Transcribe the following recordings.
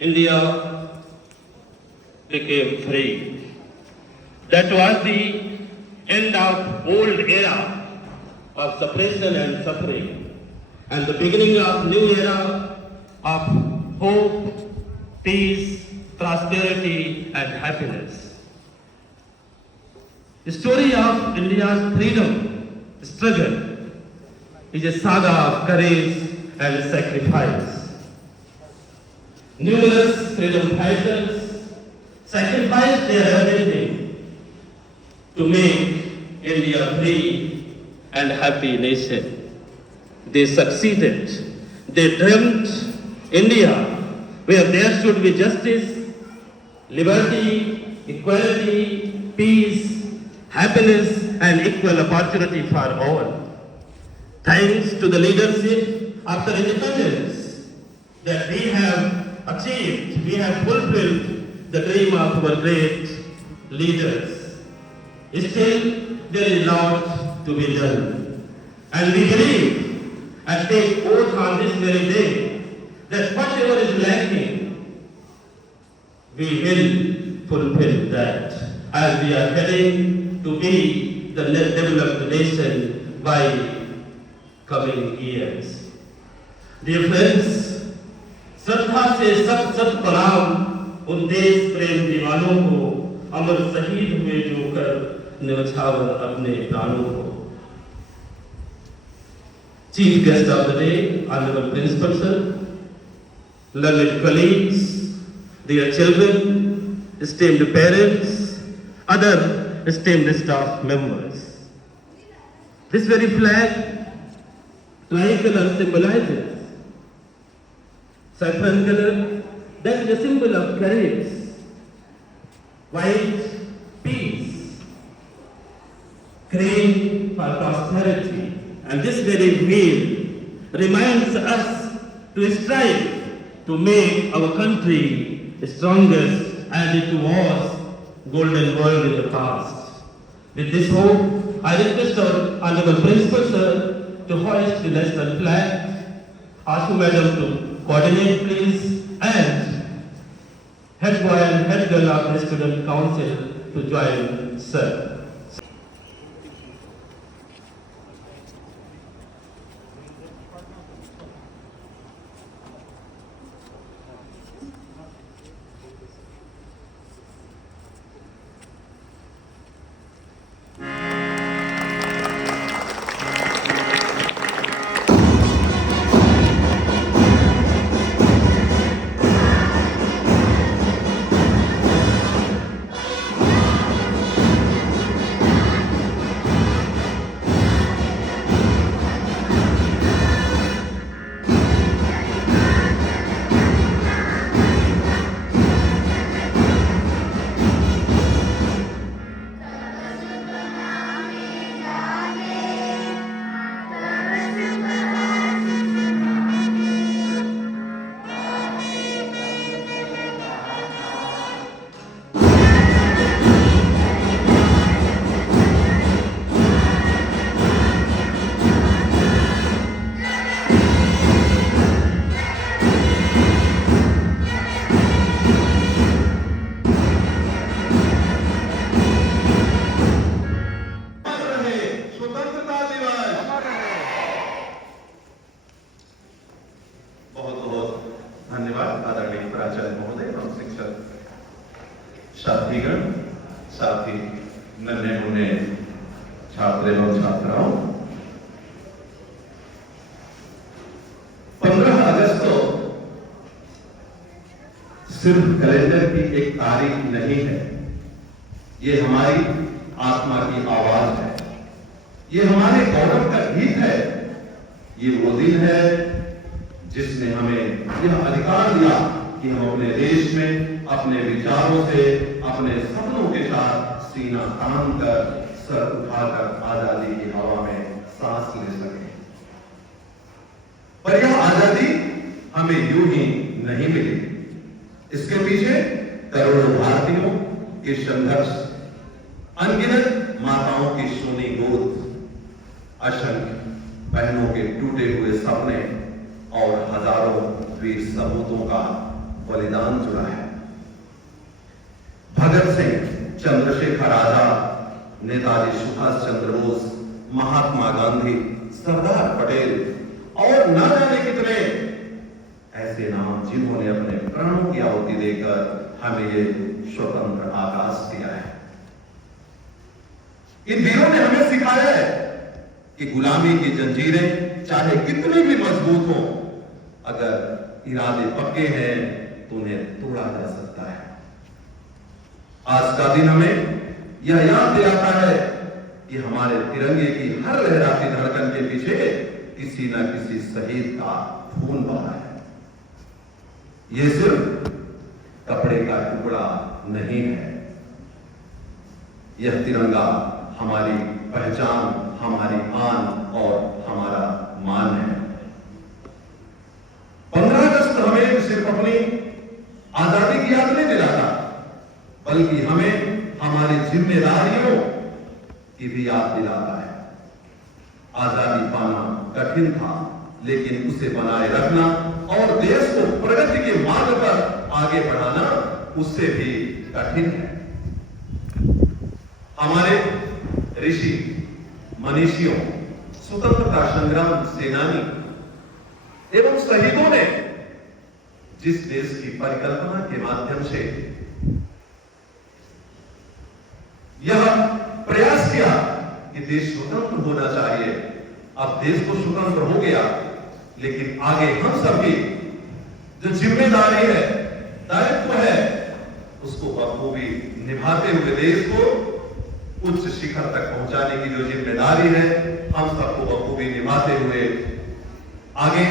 India became free. That was the end of old era of suppression and suffering, and the beginning of new era of hope, peace, prosperity, and happiness. The story of India's freedom struggle is a saga of courage and sacrifice. Numerous freedom fighters sacrificed their everything to make India free and happy nation. They succeeded. They dreamt India where there should be justice, liberty, equality, peace, happiness, and equal opportunity for all. Thanks to the leadership after independence that we have achieved, we have fulfilled the dream of our great leaders. Still, there is a lot to be done. And we believe and take oath on this very day that whatever is lacking, we will fulfill that as we are heading to be the developed nation by coming years. Dear friends, श्रद्धा से सत सत प्रणाम उन देश प्रेम दीवानों को, अमर शहीद हुए जो कर न्यौछावर अपने प्राणों को. Chief guest of the day, Honorable Principal Sir, learned colleagues, dear children, esteemed parents, other esteemed staff members. This very flag, tricolor symbolizes saffron color, that is a symbol of courage. White, peace. Green for prosperity. And this very wheel reminds us to strive to make our country strongest as it was golden world in the past. With this hope, I request our Honorable Principal Sir to hoist the national flag. Ask Madam to coordinate please, and head boy and head girl of the student council to join sir. साथीगण, साथी नन्हे मुन्ने छात्र एवं छात्राओं, 15 अगस्त तो सिर्फ calendar की एक तारीख नहीं है, ये हमारी आत्मा की आवाज है, ये हमारे गौरव का गीत है। ये वो दिन है जिसने हमें यह अधिकार दिया कि हम अपने देश में अपने विचारों से, अपने सपनों के साथ सीना तान कर, सर उठाकर आजादी की हवा में सांस ले सके। पर यह आजादी हमें यूं ही नहीं मिली, इसके पीछे करोड़ों भारतीयों के संघर्ष, अनगिनत माताओं की सोनी गोद, असंख्य बहनों के टूटे हुए सपने और हजारों वीर सपूतों का बलिदान जुड़ा है। भगत सिंह, चंद्रशेखर आजाद, नेताजी सुभाष चंद्र बोस, महात्मा गांधी, सरदार पटेल और न जाने कितने ऐसे नाम जिन्होंने अपने प्राणों की आहुति देकर हमें ये स्वतंत्र आकाश दिया है। इन वीरों ने हमें सिखाया है कि गुलामी की जंजीरें चाहे कितनी भी मजबूत हो, अगर इरादे पक्के हैं तो उन्हें तोड़ा जा सकता है। आज का दिन हमें यह याद दिलाता है कि हमारे तिरंगे की हर लहराती धड़कन के पीछे किसी न किसी शहीद का खून बहा है। ये सिर्फ कपड़े का टुकड़ा नहीं है, यह तिरंगा हमारी पहचान, हमारी आन और हमारा मान है। 15 अगस्त हमें सिर्फ अपनी आजादी की याद नहीं दिलाता, बल्कि हमें हमारी जिम्मेदारियों की भी याद दिलाता है। आजादी पाना कठिन था, लेकिन उसे बनाए रखना और देश को प्रगति के मार्ग पर आगे बढ़ाना उससे भी कठिन है। हमारे ऋषि मनीषियों, स्वतंत्रता संग्राम सेनानी एवं शहीदों ने जिस देश की परिकल्पना के माध्यम से यह प्रयास किया कि देश स्वतंत्र होना चाहिए, अब देश को स्वतंत्र हो गया, लेकिन आगे हम सबकी जो जिम्मेदारी है, दायित्व है, उसको बखूबी निभाते हुए देश को उच्च शिखर तक पहुंचाने की जो जिम्मेदारी है, हम सबको बखूबी निभाते हुए आगे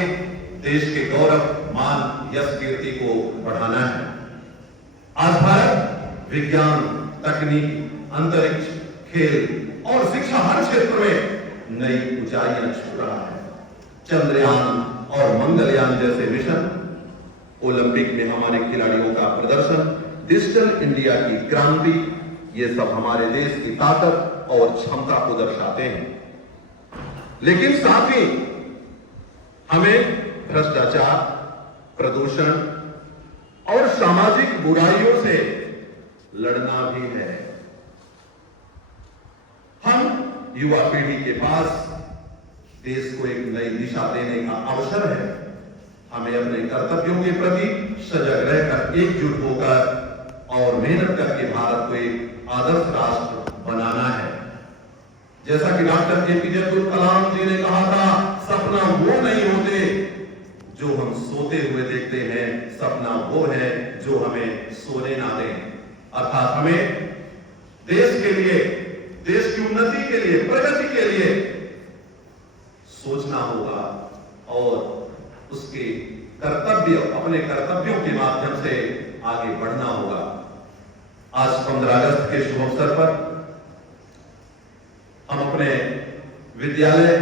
देश के गौरव, मान, यश, कीर्ति को बढ़ाना है। आज भारत विज्ञान, तकनीक, अंतरिक्ष, खेल और शिक्षा हर क्षेत्र में नई ऊंचाइयां छू रहा है। चंद्रयान और मंगलयान जैसे मिशन, ओलंपिक में हमारे खिलाड़ियों का प्रदर्शन, डिजिटल इंडिया की क्रांति, ये सब हमारे देश की ताकत और क्षमता को दर्शाते हैं। लेकिन साथ ही हमें भ्रष्टाचार, प्रदूषण और सामाजिक बुराइयों से लड़ना भी है। हम युवा पीढ़ी के पास देश को एक नई दिशा देने का अवसर है। हमें अपने कर्तव्यों के प्रति सजग रहकर, एकजुट होकर और मेहनत करके भारत को एक आदर्श राष्ट्र बनाना है। जैसा कि डॉक्टर एपीजे अब्दुल कलाम जी ने कहा था, सपना वो नहीं होते जो हम सोते हुए देखते हैं, सपना वो है जो हमें सोने ना दें। अर्थात हमें देश के लिए, देश की उन्नति के लिए, प्रगति के लिए सोचना होगा और उसके कर्तव्य, अपने कर्तव्यों के माध्यम से आगे बढ़ना होगा। आज 15 अगस्त के शुभ अवसर पर हम अपने विद्यालय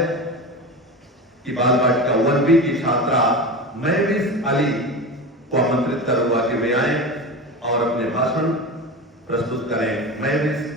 की बाल वाटिका 1B की छात्रा महविश अली को आमंत्रित करूंगा कि वे आए और अपने भाषण प्रस्तुत करें। Mahwish.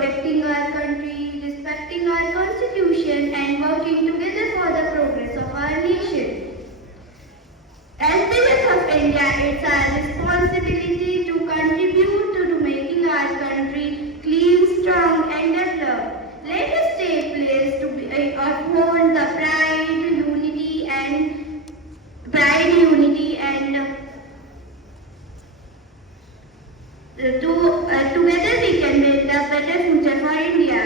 protecting our country, respecting our constitution, and working together for the progress of our nation. As citizens of India, it's our responsibility to contribute to making our country clean, strong, and developed. Let us take place to uphold the unity, and together we can build a better future for India.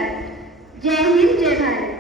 Jai Hind, Jai Bharat.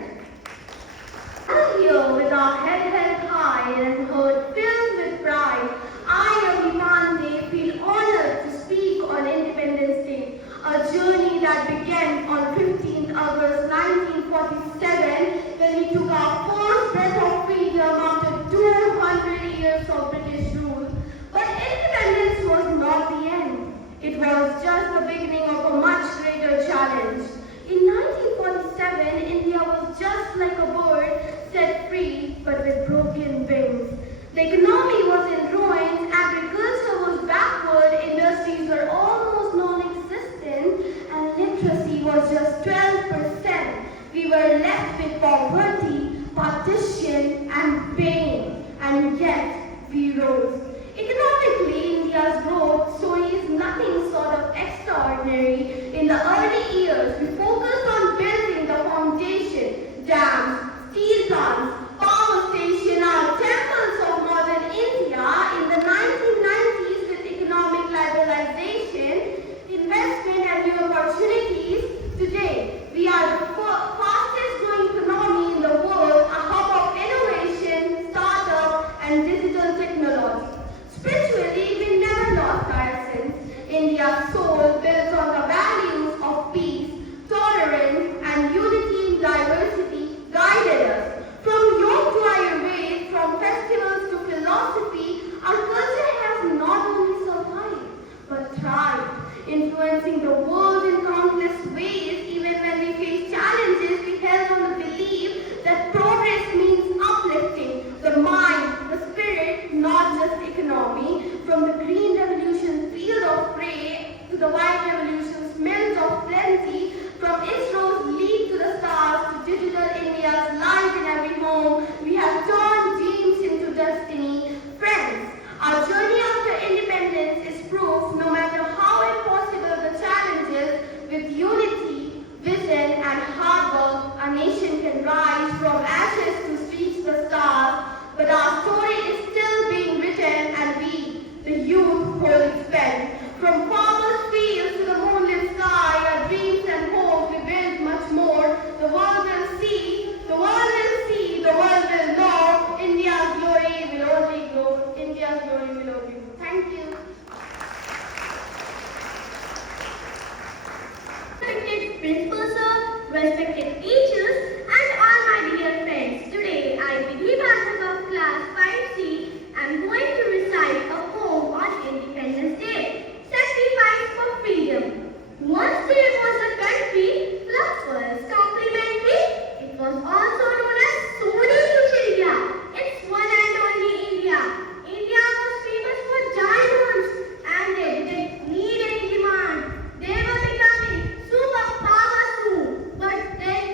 I'm here with our head held high and heart filled with pride. I, Abhiman Dey, feel honored to speak on Independence Day, a journey that began on 15th August 1947 when we took our first breath of freedom after 200 years of British rule. But independence was not the end. It was just the beginning of a much greater challenge. In 1947, India was just like a bird set free but with broken wings. The economy was in ruins, agriculture was backward, industries were almost non-existent, and literacy was just 12%. We were left with poverty, partition, and pain, and yet we rose. Economically, India's growth story is nothing sort of extraordinary. In the early years, we focused on building the foundation, dams, steel plants, power station are temples of modern India. In the 1990s, with economic liberalization, investment and new opportunities, today we are the fastest growing economy in the world, a hub of innovation, startup, and digital technology. Spiritually, we never lost our essence. India's soul built on the values of peace, tolerance, and unity in diversity guided us. From yoga to Ayurveda, from festivals to philosophy, our culture has not only survived, but thrived, influencing the world in countless ways. Even when we face challenges, we held on the belief that progress means uplifting the mind, the spirit, not just economy. From the green revolution field of prey to the white revolution's mills of plenty, from ISRO's leap to the stars to digital India's life in every home, we have turned dreams into destiny. Friends, our journey after independence is proof no matter how impossible the challenges, with unity, vision, and hard work, a nation can rise from ashes to reach the stars. But our story is still being written, and we, the youth, hold its pen. From farmers' fields to the moonlit sky, our dreams and hopes we build much more. The world will see, the world will see, the world will know. India's glory will only grow. India's glory will only grow. Thank you. Respected principal sir, respected teachers, and all my dear friends. Today I, Vidhi Bathak of class 5C, am going to recite a poem on Independence Day. Sacrifice for freedom. Once there was a country, fluff was complimentary. It was also known as Soni India. It's one and only India. India was famous for diamonds, and they didn't need any demand. They were becoming superpowers soon, but then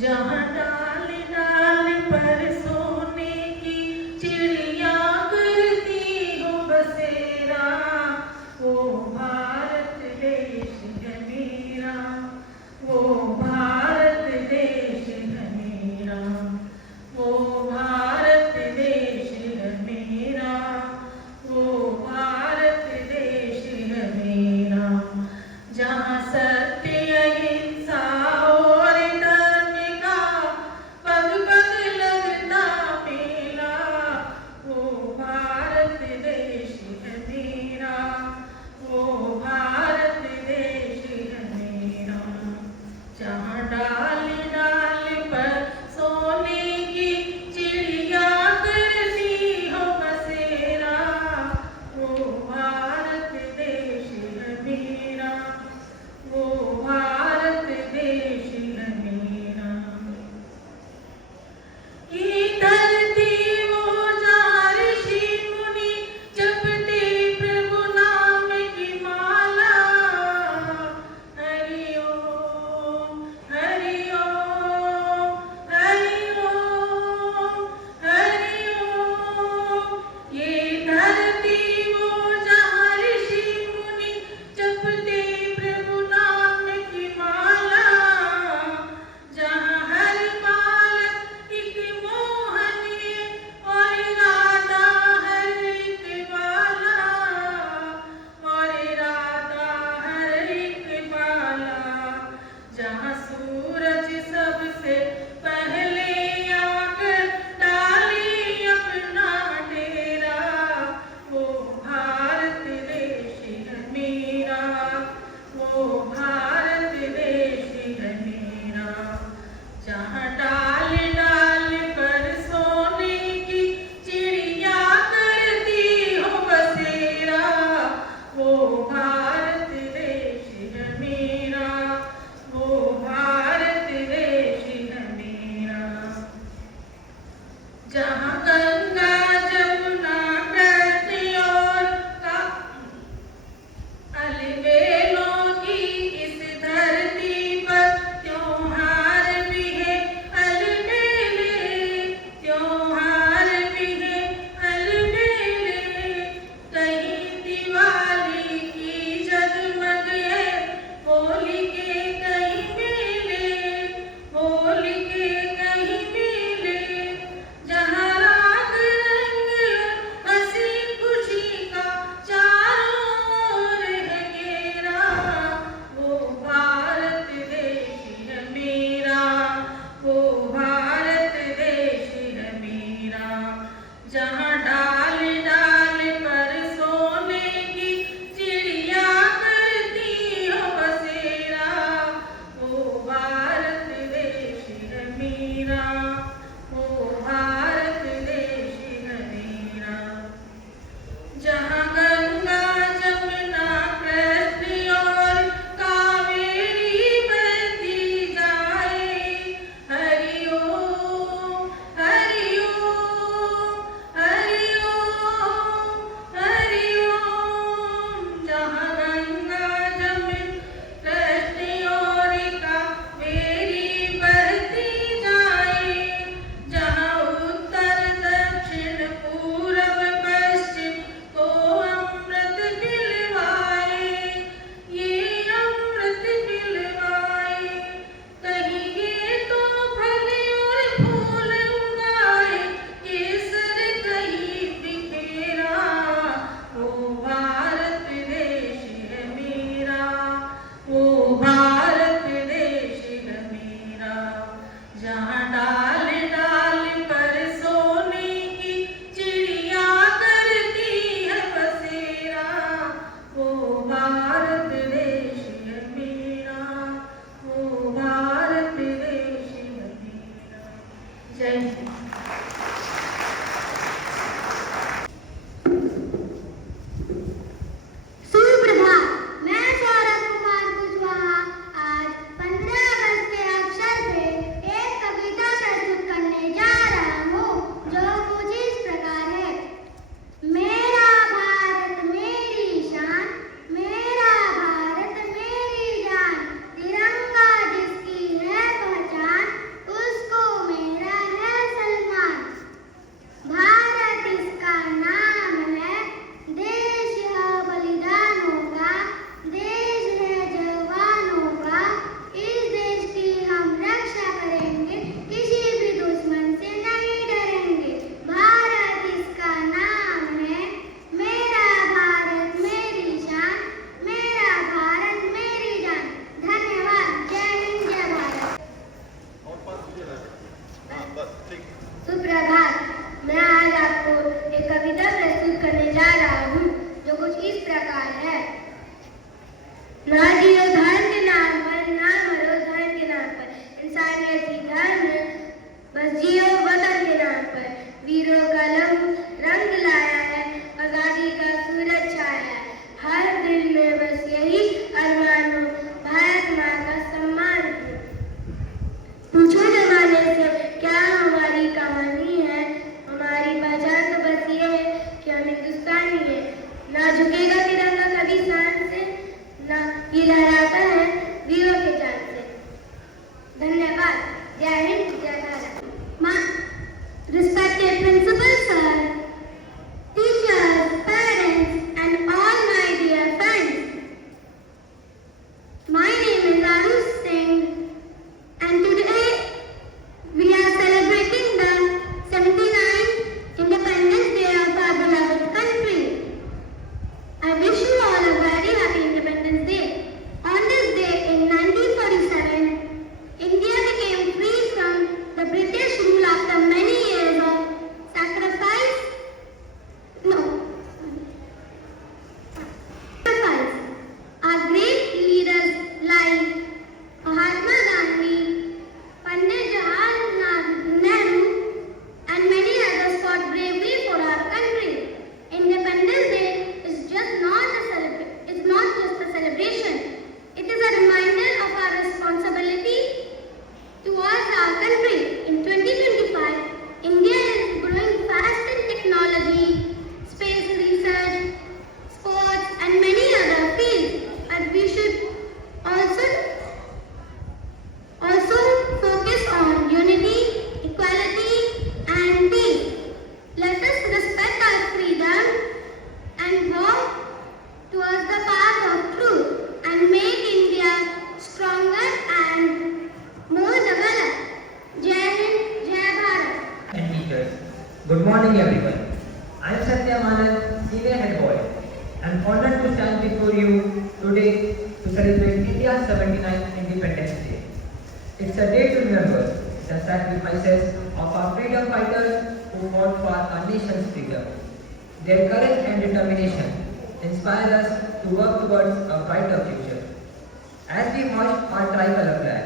जहाँ डाल डाल पर सोने की चिड़िया करती हो बसेरा, वो भारत देश है मेरा, वो भारत देश है मेरा, वो भारत देश है मेरा, वो भारत देश है मेरा। जहाँ सत्य अहिंसा और धर्म का पग पग लगता मेला, वो भारत देश है मेरा, वो भारत देश है मेरा। जहाँ डाल डाल पर सोने की चिड़िया करती हो बसेरा, वो भारत देश है मेरा, वो भारत देश है मेरा। ये धरती वो जहाँ ऋषि मुनि जपते प्रभु नाम की माला, हरि ओम हरि ओम हरि ओम हरि ओम। ये धरती वो जहाँ ऋषि मुनि जपते प्रभु नाम की माला, जहाँ हर बालक एक मोहनीय और राधा हर एक बाला, और राधा हर एक बाला। जहाँ सूरज सबसे पहले आकर डाले अपना डेरा, वो भारत देश है मेरा, वो भारत देश है मेरा। जहाँ डाल डाल पर सोने की चिड़िया करती हो बसेरा, वो भारत देश है मेरा, वो भारत पूछो जमाने से क्या हमारी कहानी है, हमारी पहचान तो बस ये है कि हम हिंदुस्तानी है। ना झुकेगा तिरंगा कभी शान से, ना ये लहराता है वीरों के जान से। धन्यवाद। जय हिंद, जय Bharat. Respected principal sir, teachers, parents, and all my dear friends. My name is Anush Singh, and today we are celebrating the 79th Independence Day of our beloved country. I wish you all a very happy Independence Day. On this day in 1947, India became free from the British rule after many years of sacrifice. Our great leaders like Mahatma Gandhi, Pandit Jawaharlal Nehru, and many others fought bravely for our country. Independence Day is not just a celebration. It is a reminder of our responsibility towards our country. In 2025, India is growing fast in technology, space research, sports, and many other fields. And we should also focus on unity, equality, and peace. Let us respect our freedom and walk towards the path of truth and make India stronger and more developed. Jai Hind, Jai Bharat. And teachers. Good morning everyone. I am Satyam Anand, Senior Head Boy. I am honored to stand before you today to celebrate India's 79th Independence Day. It's a day to remember the sacrifices of our freedom fighters who fought for our nation's freedom. Their courage and determination inspire us to work towards a brighter future. As we hoist our tricolor flag,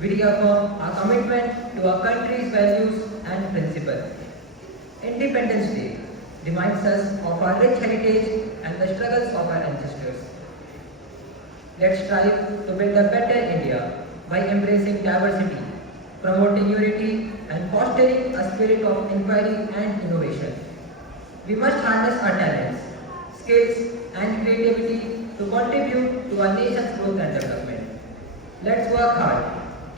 we reaffirm our commitment to our country's values and principles. Independence Day reminds us of our rich heritage and the struggles of our ancestors. Let's strive to build a better India by embracing diversity, promoting unity, and fostering a spirit of inquiry and innovation. We must harness our talents, skills, and creativity to contribute to our nation's growth and development. Let's work hard,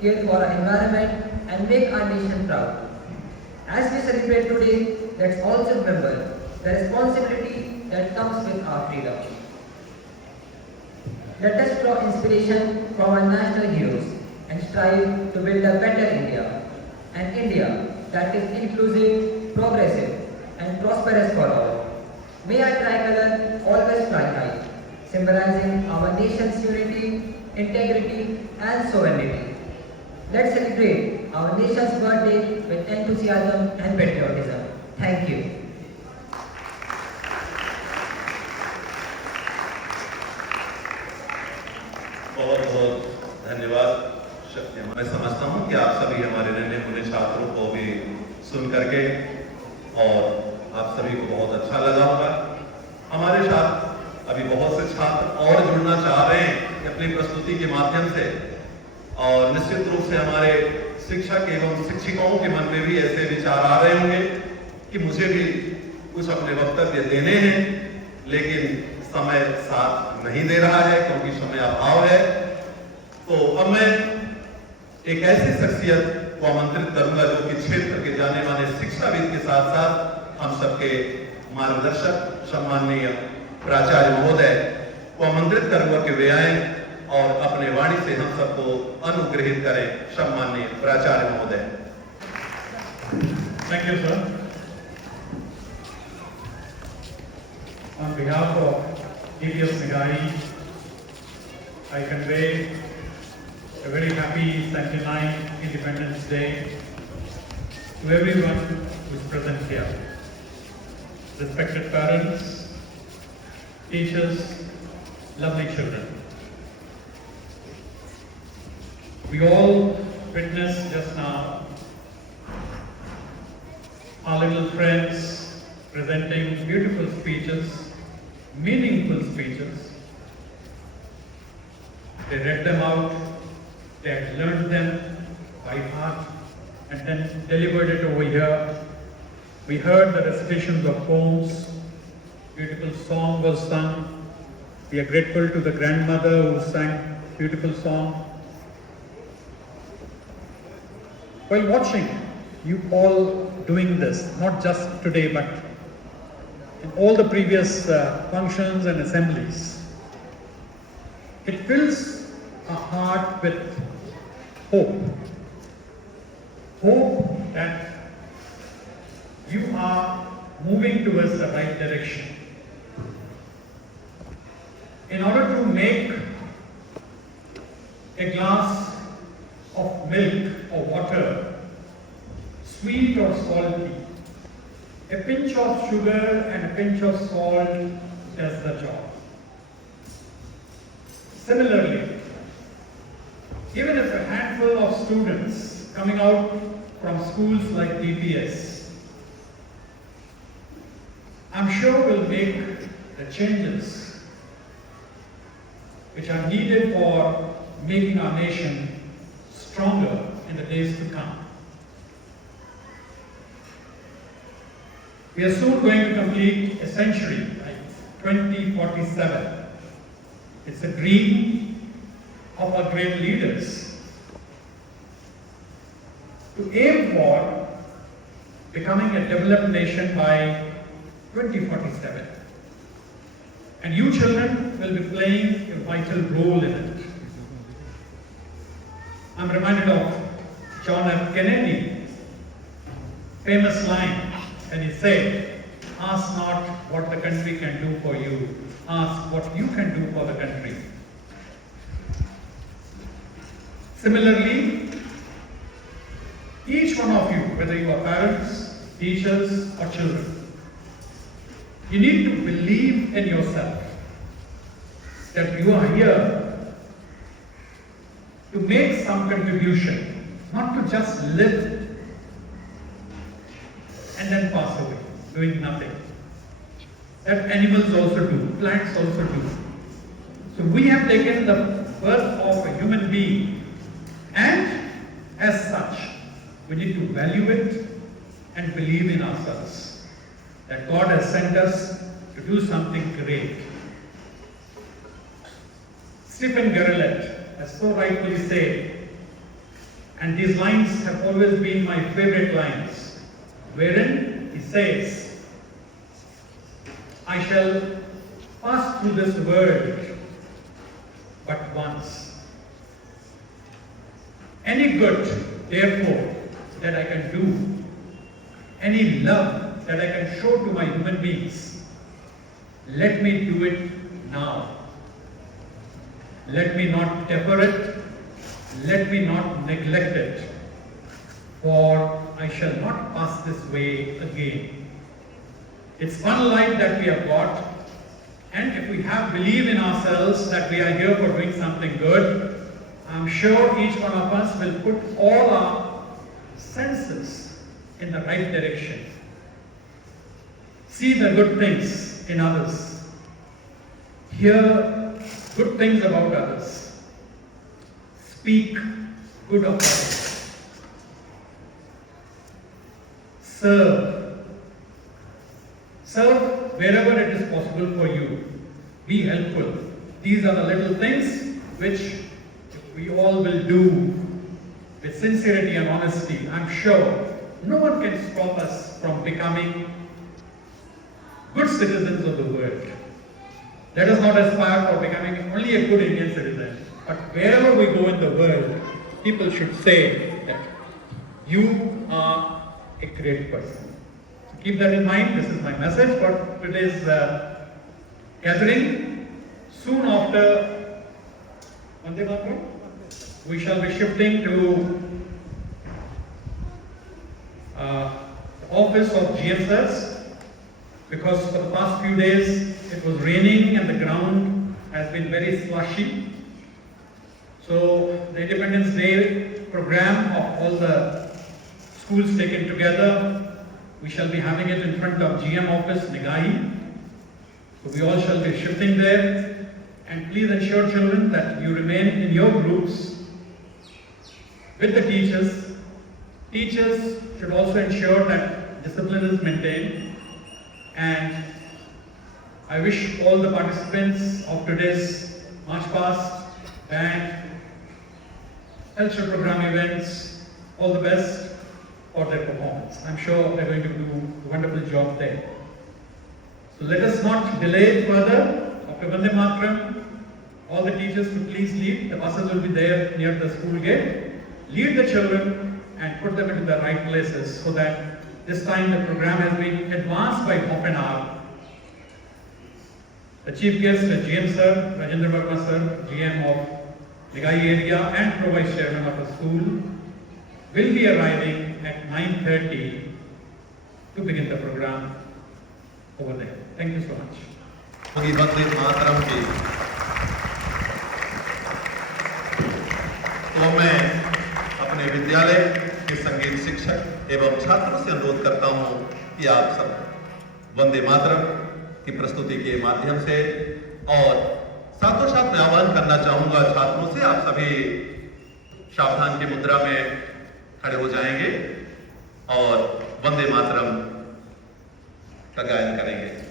care for our environment, and make our nation proud. As we celebrate today, let's also remember the responsibility that comes with our freedom. Let us draw inspiration from our national heroes and strive to build a better India, an India that is inclusive, progressive, and prosperous for all. May our tricolor always fly high, symbolizing our nation's unity, integrity, and sovereignty. Let's celebrate our nation's birthday with enthusiasm and patriotism. Thank you. बहुत बहुत धन्यवाद शक्ति। मैं समझता हूँ कि आप सभी हमारे नन्हे मुन्ने छात्रों को भी सुन करके और आप सभी को बहुत अच्छा लगा होगा। हमारे साथ अभी बहुत से छात्र और जुड़ना चाह रहे हैं अपनी प्रस्तुति के माध्यम से, और निश्चित रूप से हमारे शिक्षक एवं शिक्षिकाओं के मन में भी ऐसे विचार आ रहे होंगे कि मुझे भी कुछ अपने वक्तव्य देने हैं, लेकिन समय साथ नहीं दे रहा है क्योंकि समय अभाव है। तो अब मैं एक ऐसी शख्सियत को आमंत्रित करूंगा जो कि क्षेत्र के जाने माने शिक्षाविद के साथ साथ हम सबके मार्गदर्शक सम्माननीय प्राचार्य महोदय को आमंत्रित करूंगा कि वे आए और अपने वाणी से हम सबको अनुग्रहित करें। सम्माननीय प्राचार्य महोदय। Thank you, sir. On behalf of DPS Meghai, I convey a very happy 79th Independence Day to everyone who is present here. Respected parents, teachers, lovely children. We all witnessed just now our little friends presenting beautiful speeches, meaningful speeches. They read them out, they had learned them by heart and then delivered it over here. We heard the recitations of poems, beautiful song was sung. We are grateful to the grandmother who sang beautiful song. While watching you all doing this, not just today but in all the previous functions and assemblies, it fills our heart with hope. Hope that you are moving towards the right direction. In order to make a glass of milk or water sweet or salty, a pinch of sugar and a pinch of salt does the job. Similarly, even if a handful of students coming out from schools like DPS, I'm sure will make the changes which are needed for making our nation stronger in the days to come. We are soon going to complete a century, like 2047. It's a dream of our great leaders to aim for becoming a developed nation by 2047. And you children will be playing a vital role in it. I'm reminded of John F. Kennedy's famous line, and he said, "Ask not what the country can do for you, ask what you can do for the country." Similarly, each one of you, whether you are parents, teachers, or children, you need to believe in yourself that you are here to make some contribution, not to just live and then pass away, doing nothing. That animals also do, plants also do. So we have taken the birth of a human being, and as such, we need to value it and believe in ourselves that God has sent us to do something great. Stephen Garrett has so rightfully said, and these lines have always been my favorite lines, wherein he says, "I shall pass through this world but once. Any good, therefore, that I can do, any love that I can show to my human beings, let me do it now. Let me not defer it, let me not neglect it, for I shall not pass this way again." It's one life that we have got, and if we have belief in ourselves that we are here for doing something good, I'm sure each one of us will put all our senses in the right direction. See the good things in others. Hear good things about others. Speak good of others. Serve. Serve wherever it is possible for you. Be helpful. These are the little things which we all will do with sincerity and honesty. I'm sure no one can stop us from becoming good citizens of the world. Let us not aspire for becoming only a good Indian citizen, but wherever we go in the world, people should say that you are a great person. So keep that in mind. This is my message for today's gathering. Soon after Vande Mataram, we shall be shifting to the office of GSS, because for the past few days it was raining and the ground has been very slushy. So the Independence Day program of all the schools taken together, we shall be having it in front of GM office, Nigahi. So we all shall be shifting there. And please ensure, children, that you remain in your groups with the teachers. Teachers should also ensure that discipline is maintained, and I wish all the participants of today's March Past and cultural program events all the best for their performance. I'm sure they're going to do a wonderful job there. So let us not delay further. After Vande Mataram, all the teachers to please leave. The buses will be there near the school gate. Lead the children and put them into the right places so that this time the program has been advanced by half an hour. The chief guest, the GM sir, Rajendra Verma sir, GM of Ligai area and pro-vice chairman of the school, will be arriving at 9:30 to begin the program over there. Thank you so much. Vande Mataram की तो मैं अपने विद्यालय के संगीत शिक्षक एवं छात्रों से अनुरोध करता हूं कि आप सब वंदे मातरम की प्रस्तुति के माध्यम से, और साथों साथ मैं आह्वान करना चाहूंगा छात्रों से, आप सभी सावधान की मुद्रा में खड़े हो जाएंगे और वंदे मातरम का गायन करेंगे।